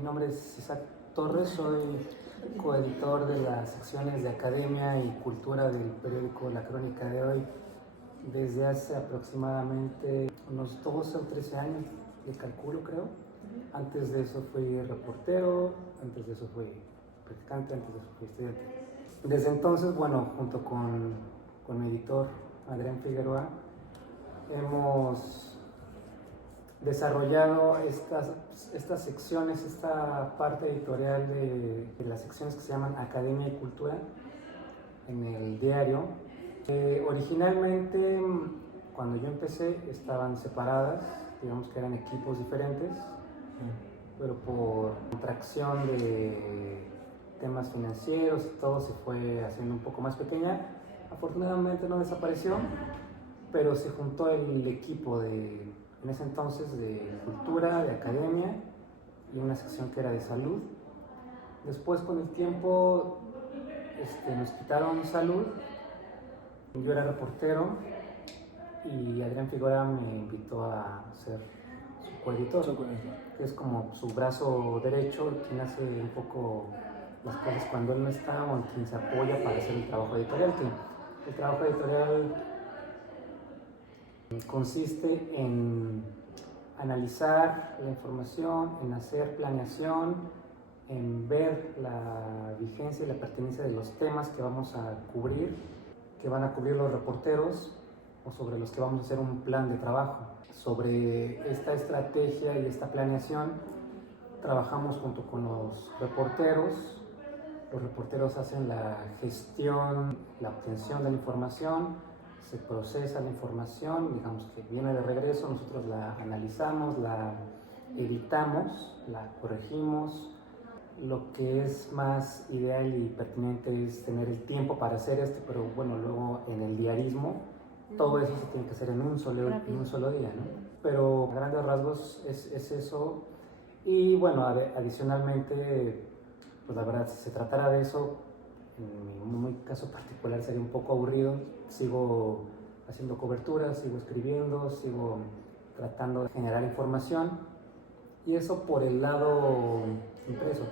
Mi nombre es Isaac Torres, soy coeditor de las secciones de Academia y Cultura del periódico La Crónica de Hoy desde hace aproximadamente unos 12 o 13 años, de calculo creo. Antes de eso fui reportero, antes de eso fui practicante, antes de eso fui estudiante. Desde entonces, bueno, junto con mi editor Adrián Figueroa, hemos desarrollado estas secciones, esta parte editorial de las secciones que se llaman Academia y Cultura en el diario. Originalmente, cuando yo empecé, estaban separadas, digamos que eran equipos diferentes, pero por contracción de temas financieros y todo se fue haciendo un poco más pequeña. Afortunadamente no desapareció, pero se juntó el equipo en ese entonces de cultura, de academia y una sección que era de salud. Después, con el tiempo, nos quitaron salud. Yo era reportero y Adrián Figueroa me invitó a ser su coeditor, que es como su brazo derecho, quien hace un poco las cosas cuando él no está, o quien se apoya para hacer el trabajo editorial. Que el trabajo editorial consiste en analizar la información, en hacer planeación, en ver la vigencia y la pertinencia de los temas que vamos a cubrir, que van a cubrir los reporteros o sobre los que vamos a hacer un plan de trabajo. Sobre esta estrategia y esta planeación trabajamos junto con los reporteros. Los reporteros hacen la gestión, la obtención de la información, se procesa la información, digamos que viene de regreso, nosotros la analizamos, la editamos, la corregimos. Lo que es más ideal y pertinente es tener el tiempo para hacer esto, pero bueno, luego en el diarismo todo eso se tiene que hacer en un solo día, ¿no? Pero a grandes rasgos es eso. Y bueno, adicionalmente, pues la verdad, si se tratara de eso, en mi caso particular sería un poco aburrido. Sigo haciendo coberturas, sigo escribiendo, sigo tratando de generar información, y eso por el lado impreso.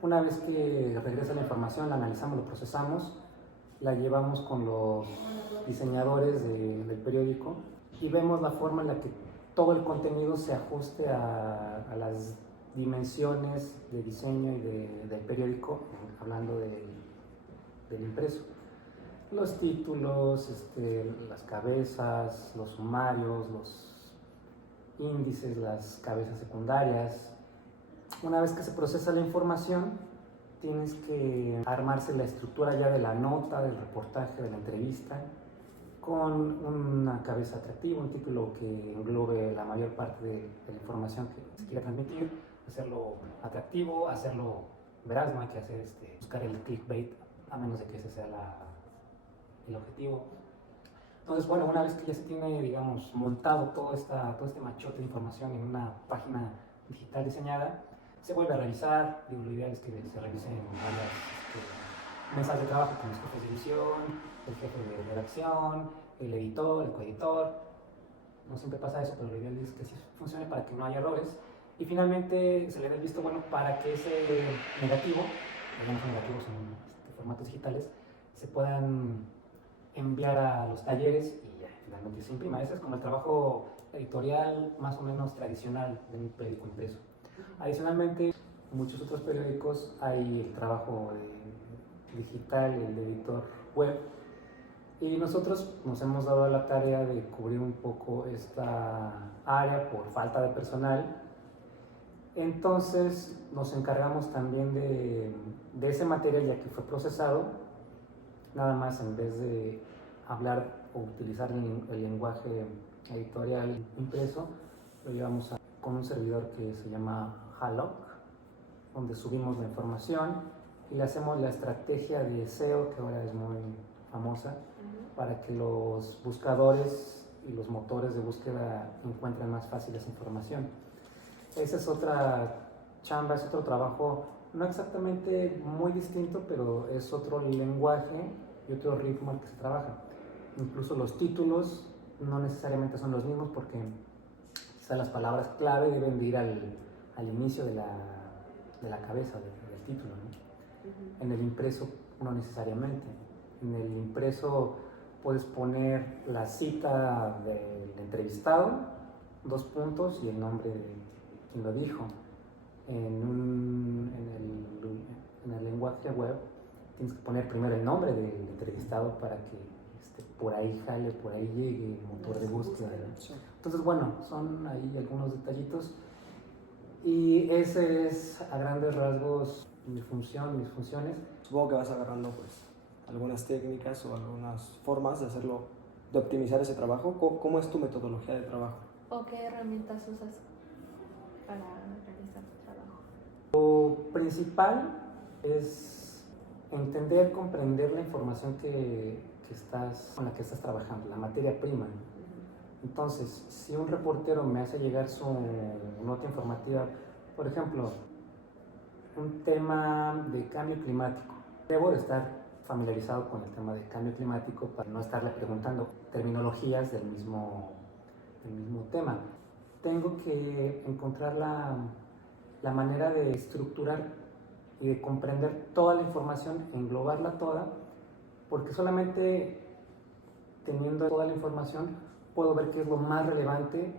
Una vez que regresa la información, la analizamos, lo procesamos, la llevamos con los diseñadores del periódico y vemos la forma en la que todo el contenido se ajuste a las dimensiones de diseño y del periódico, hablando del impreso. Los títulos, las cabezas, los sumarios, los índices, las cabezas secundarias. Una vez que se procesa la información, tienes que armarse la estructura ya de la nota, del reportaje, de la entrevista, con una cabeza atractiva, un título que englobe la mayor parte de la información que se quiere transmitir, hacerlo atractivo, hacerlo veraz. No hay que hacer buscar el clickbait, a menos de que ese sea el objetivo. Entonces, bueno, una vez que ya se tiene, digamos, montado todo este machote de información en una página digital diseñada, se vuelve a revisar. Lo ideal es que se revisen varias mesas de trabajo con los jefes de edición, el jefe de redacción, el editor, el coeditor. No siempre pasa eso, pero lo ideal es que sí funcione para que no haya errores. Y finalmente se le dé el visto bueno para que ese negativo, no son negativos, son formatos digitales, se puedan enviar a los talleres y ya finalmente se imprima. Ese es como el trabajo editorial más o menos tradicional de un periódico impreso. Adicionalmente, en muchos otros periódicos hay el trabajo digital, el de editor web, y nosotros nos hemos dado la tarea de cubrir un poco esta área por falta de personal. Entonces nos encargamos también de ese material, ya que fue procesado. Nada más, en vez de hablar o utilizar el lenguaje editorial impreso, lo llevamos con un servidor que se llama Hallock, donde subimos la información y le hacemos la estrategia de SEO, que ahora es muy famosa, para que los buscadores y los motores de búsqueda encuentren más fácil esa información. Esa es otra chamba, es otro trabajo, no exactamente muy distinto, pero es otro lenguaje y otro ritmo al que se trabaja. Incluso los títulos no necesariamente son los mismos, porque quizá las palabras clave deben de ir al inicio de de la cabeza del título, ¿no? En el impreso no necesariamente. En el impreso puedes poner la cita del entrevistado, 2 puntos y el nombre de quien lo dijo. En el lenguaje web tienes que poner primero el nombre del entrevistado para que por ahí jale, por ahí llegue el motor de búsqueda, ¿no? Entonces, bueno, son ahí algunos detallitos y ese es a grandes rasgos mi función, mis funciones. Supongo que vas agarrando pues algunas técnicas o algunas formas de hacerlo, de optimizar ese trabajo. ¿Cómo es tu metodología de trabajo? ¿O qué herramientas usas para realizar tu trabajo? Lo principal es entender, comprender la información con la que estás trabajando, la materia prima. Entonces, si un reportero me hace llegar su nota informativa, por ejemplo, un tema de cambio climático, debo de estar familiarizado con el tema de cambio climático para no estarle preguntando terminologías del mismo tema. Tengo que encontrar la manera de estructurar y de comprender toda la información, englobarla toda, porque solamente teniendo toda la información puedo ver qué es lo más relevante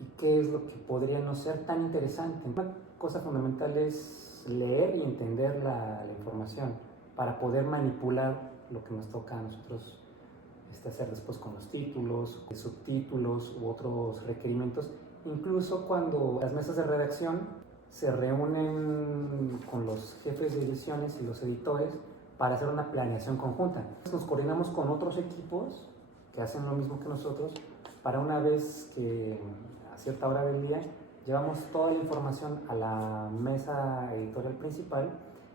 y qué es lo que podría no ser tan interesante. Una cosa fundamental es leer y entender la información para poder manipular lo que nos toca a nosotros hacer después con los títulos, subtítulos u otros requerimientos. Incluso cuando las mesas de redacción se reúnen con los jefes de ediciones y los editores para hacer una planeación conjunta. Nos coordinamos con otros equipos que hacen lo mismo que nosotros para una vez que a cierta hora del día llevamos toda la información a la mesa editorial principal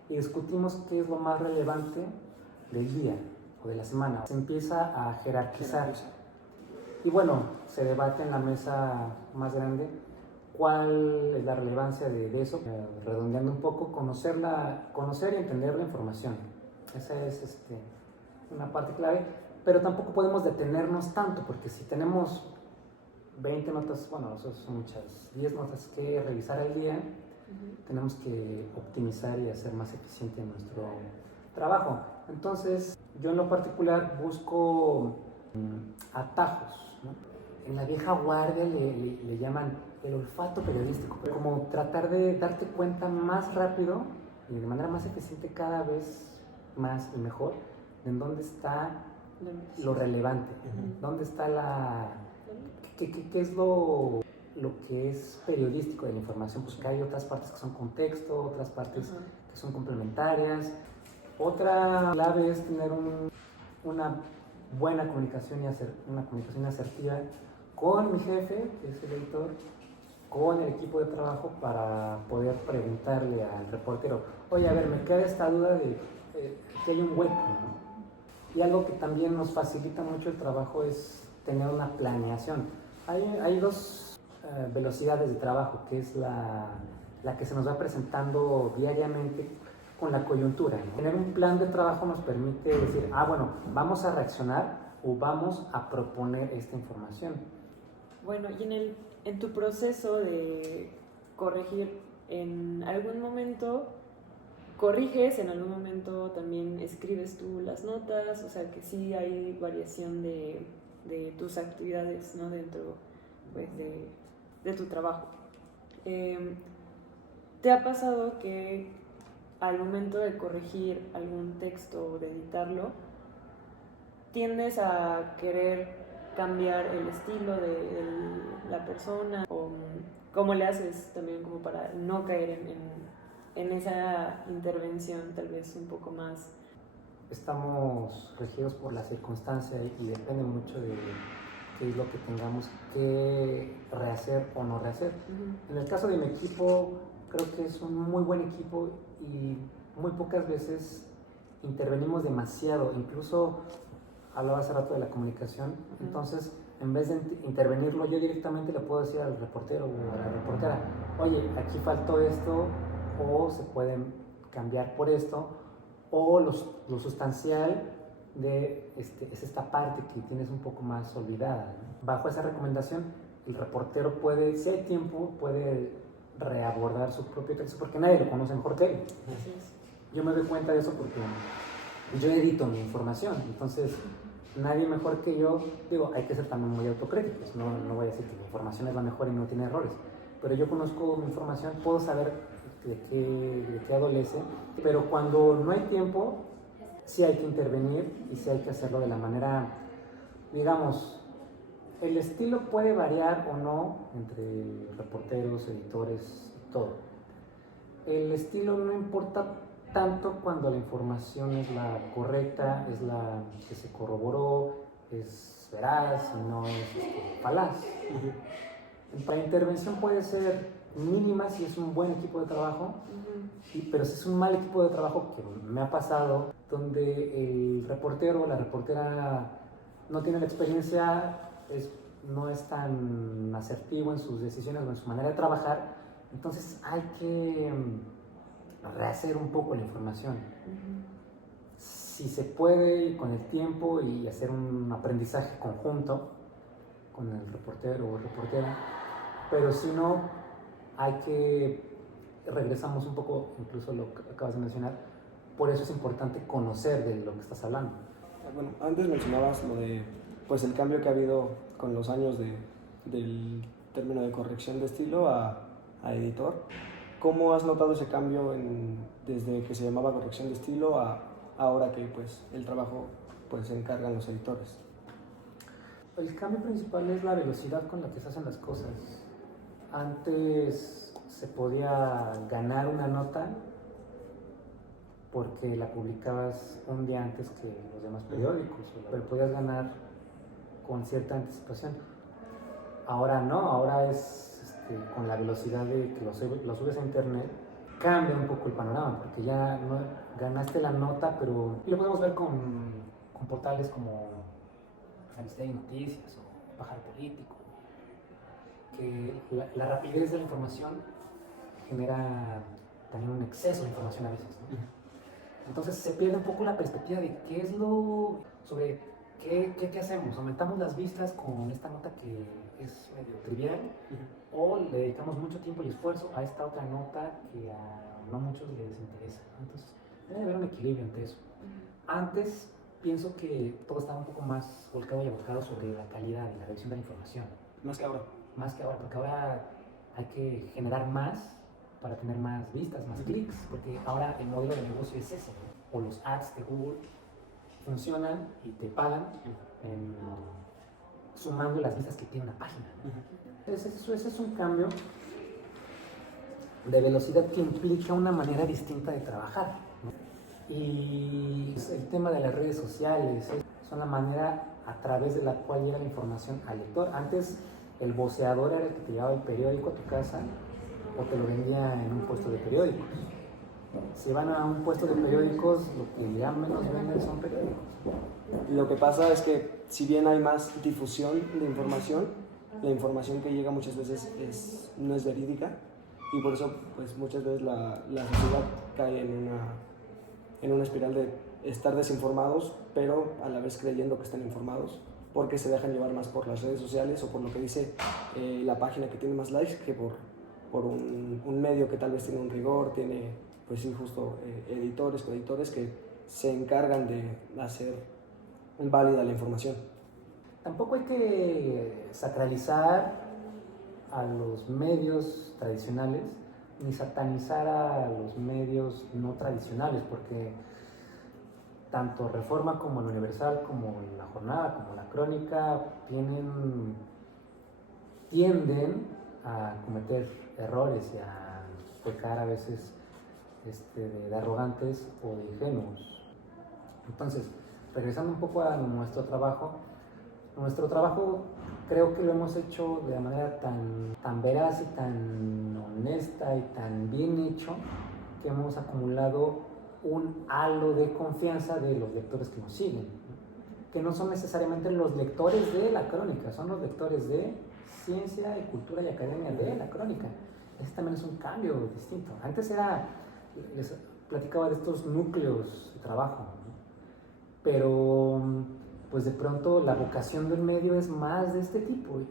y discutimos qué es lo más relevante del día o de la semana. Se empieza a jerarquizar y bueno, se debate en la mesa más grande cuál es la relevancia de eso, redondeando un poco, conocer y entender la información. Esa es una parte clave, pero tampoco podemos detenernos tanto, porque si tenemos 20 notas, bueno, eso son muchas, 10 notas que revisar al día, tenemos que optimizar y hacer más eficiente nuestro trabajo. Entonces, yo en lo particular busco atajos, ¿no? En la vieja guardia le llaman el olfato periodístico, como tratar de darte cuenta más rápido y de manera más eficiente cada vez más y mejor en dónde está lo relevante, dónde está qué es lo que es periodístico de la información, pues que hay otras partes que son contexto, otras partes que son complementarias. Otra clave es tener una buena comunicación una comunicación asertiva con mi jefe, que es el editor, con el equipo de trabajo para poder preguntarle al reportero, oye, a ver, me queda esta duda de que hay un hueco, ¿no? Y algo que también nos facilita mucho el trabajo es tener una planeación. Hay 2 velocidades de trabajo, que es la que se nos va presentando diariamente con la coyuntura, ¿no? Tener un plan de trabajo nos permite decir, bueno, vamos a reaccionar o vamos a proponer esta información. Bueno, y en tu proceso de corregir, en algún momento corriges, en algún momento también escribes tú las notas, o sea que sí hay variación de tus actividades, ¿no? Dentro pues, de tu trabajo. ¿Te ha pasado que al momento de corregir algún texto o de editarlo, tiendes a querer cambiar el estilo de la persona? ¿O cómo le haces también como para no caer en esa intervención tal vez un poco más? Estamos regidos por la circunstancia y depende mucho de qué es lo que tengamos que rehacer o no rehacer. En el caso de mi equipo, creo que es un muy buen equipo y muy pocas veces intervenimos demasiado. Incluso hablaba hace rato de la comunicación, entonces en vez de intervenirlo yo directamente le puedo decir al reportero o a la reportera, oye, aquí faltó esto, o se pueden cambiar por esto, o lo sustancial es esta parte que tienes un poco más olvidada, ¿no? Bajo esa recomendación, el reportero puede, si hay tiempo, puede reabordar su propio texto porque nadie lo conoce mejor que él. Así es. Yo me doy cuenta de eso porque yo edito mi información, entonces nadie mejor que yo, digo, hay que ser también muy autocríticos, no voy a decir que mi información es la mejor y no tiene errores, pero yo conozco mi información, puedo saber de qué adolece, pero cuando no hay tiempo, sí hay que intervenir y sí hay que hacerlo de la manera, digamos, el estilo puede variar o no entre reporteros, editores, todo. El estilo no importa tanto cuando la información es la correcta, es la que se corroboró, es veraz y no es falaz. La intervención puede ser mínima si es un buen equipo de trabajo, pero si es un mal equipo de trabajo, que me ha pasado, donde el reportero o la reportera no tiene la experiencia, no es tan asertivo en sus decisiones o en su manera de trabajar, entonces hay que rehacer un poco la información. Si se puede, y con el tiempo, y hacer un aprendizaje conjunto con el reportero o reportera, pero si no, regresamos un poco, incluso lo que acabas de mencionar, por eso es importante conocer de lo que estás hablando. Bueno, antes mencionabas lo de, pues, el cambio que ha habido con los años del término de corrección de estilo a editor. ¿Cómo has notado ese cambio desde que se llamaba corrección de estilo a ahora que, pues, el trabajo, pues, se encargan los editores? El cambio principal es la velocidad con la que se hacen las cosas. Antes se podía ganar una nota porque la publicabas un día antes que los demás periódicos, pero podías ganar con cierta anticipación. Ahora no, ahora es con la velocidad de que lo subes a internet, cambia un poco el panorama, porque ya no ganaste la nota, pero y lo podemos ver con portales como Misterio Noticias o Pájaro Político, que la rapidez de la información genera también un exceso de información a veces, ¿no? Entonces se pierde un poco la perspectiva de qué es sobre qué hacemos. Aumentamos las vistas con esta nota que es medio trivial, o le dedicamos mucho tiempo y esfuerzo a esta otra nota que a no muchos les interesa, ¿no? Entonces debe haber un equilibrio entre eso. Antes pienso que todo estaba un poco más volcado y abocado sobre la calidad y la revisión de la información. Más que ahora. Más que ahora, porque ahora hay que generar más para tener más vistas, más clics, porque ahora el modelo de negocio es ese, ¿no? O los ads de Google funcionan y te pagan sumando las vistas que tiene una página, ¿no? Entonces ese es un cambio de velocidad que implica una manera distinta de trabajar, ¿no? Y el tema de las redes sociales son la manera a través de la cual llega la información al lector. Antes el voceador era el que te llevaba el periódico a tu casa o te lo vendía en un puesto de periódicos. Si van a un puesto de periódicos, lo que ya menos venden son periódicos. Lo que pasa es que si bien hay más difusión de información, la información que llega muchas veces no es verídica, y por eso, pues, muchas veces la sociedad cae en una espiral de estar desinformados, pero a la vez creyendo que están informados, porque se dejan llevar más por las redes sociales o por lo que dice la página que tiene más likes que por un medio que tal vez tiene un rigor, tiene, pues sí, justo editores, coeditores que se encargan de hacer válida la información. Tampoco hay que sacralizar a los medios tradicionales ni satanizar a los medios no tradicionales, porque tanto Reforma como el Universal, como La Jornada, como La Crónica tienden a cometer errores y a pecar a veces de arrogantes o de ingenuos. Entonces, regresando un poco a nuestro trabajo creo que lo hemos hecho de manera tan veraz y tan honesta y tan bien hecho que hemos acumulado un halo de confianza de los lectores que nos siguen, que no son necesariamente los lectores de La Crónica, son los lectores de Ciencia y Cultura y Academia de La Crónica. Ese también es un cambio distinto. Antes les platicaba de estos núcleos de trabajo, ¿no? Pero pues de pronto la vocación del medio es más de este tipo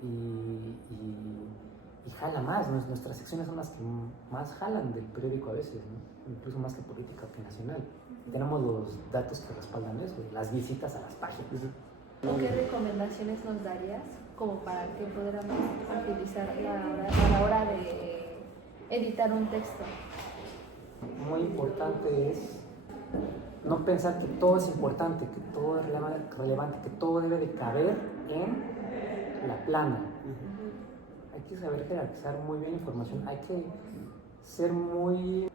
y jala más. Nuestras secciones son las que más jalan del periódico a veces, ¿no? Incluso más que política o que nacional. Tenemos los datos que respaldan eso, las visitas a las páginas. ¿O qué recomendaciones nos darías como para que pudiéramos utilizar a la hora de editar un texto? Muy importante es no pensar que todo es importante, que todo es relevante, que todo debe de caber en la plana. Hay que saber jerarquizar muy bien la información, hay que ser un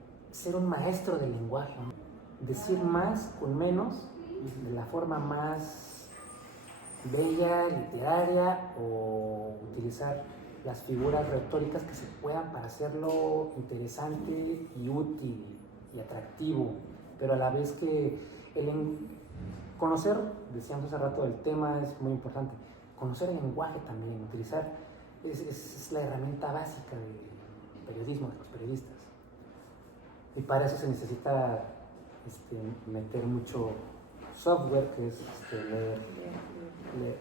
maestro del lenguaje, ¿no? Decir más con menos, de la forma más bella, literaria, o utilizar las figuras retóricas que se puedan para hacerlo interesante y útil y atractivo, pero a la vez que conocer, decíamos hace rato, el tema es muy importante, conocer el lenguaje también, utilizar, es la herramienta básica del periodismo, de los periodistas, y para eso se necesita meter mucho software, que es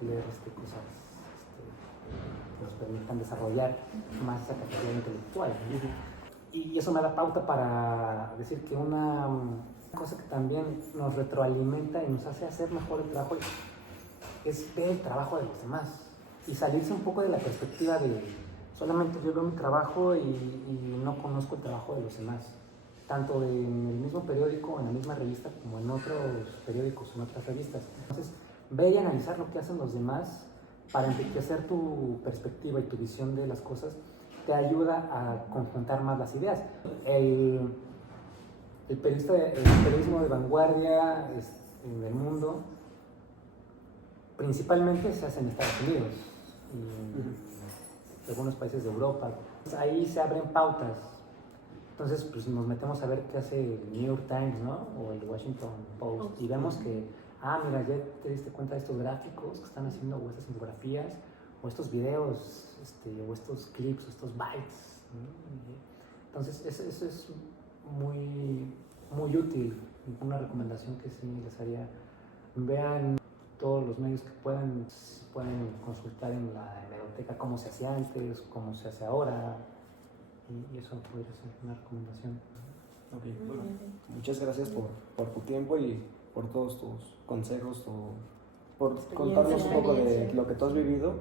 leer cosas que nos permitan desarrollar más esa capacidad intelectual. Y eso me da pauta para decir que una cosa que también nos retroalimenta y nos hace hacer mejor el trabajo es ver el trabajo de los demás y salirse un poco de la perspectiva de solamente yo veo mi trabajo y no conozco el trabajo de los demás, tanto en el mismo periódico, en la misma revista, como en otros periódicos, en otras revistas. Entonces, ver y analizar lo que hacen los demás para enriquecer tu perspectiva y tu visión de las cosas te ayuda a confrontar más las ideas. El periodismo de vanguardia en el mundo principalmente se hace en Estados Unidos y algunos países de Europa. Ahí se abren pautas. Entonces, pues nos metemos a ver qué hace el New York Times, ¿no? O el Washington Post, y vemos que, mira, ya te diste cuenta de estos gráficos que están haciendo, o estas infografías, o estos videos, o estos clips, o estos bytes, ¿no? Entonces, eso es muy, muy útil. Una recomendación que sí les haría: vean todos los medios que pueden consultar en la hemeroteca cómo se hacía antes, cómo se hace ahora. Y eso podría ser una recomendación. Okay, bueno, muchas gracias por tu tiempo y por todos tus consejos, por contarnos un poco de lo que tú has vivido.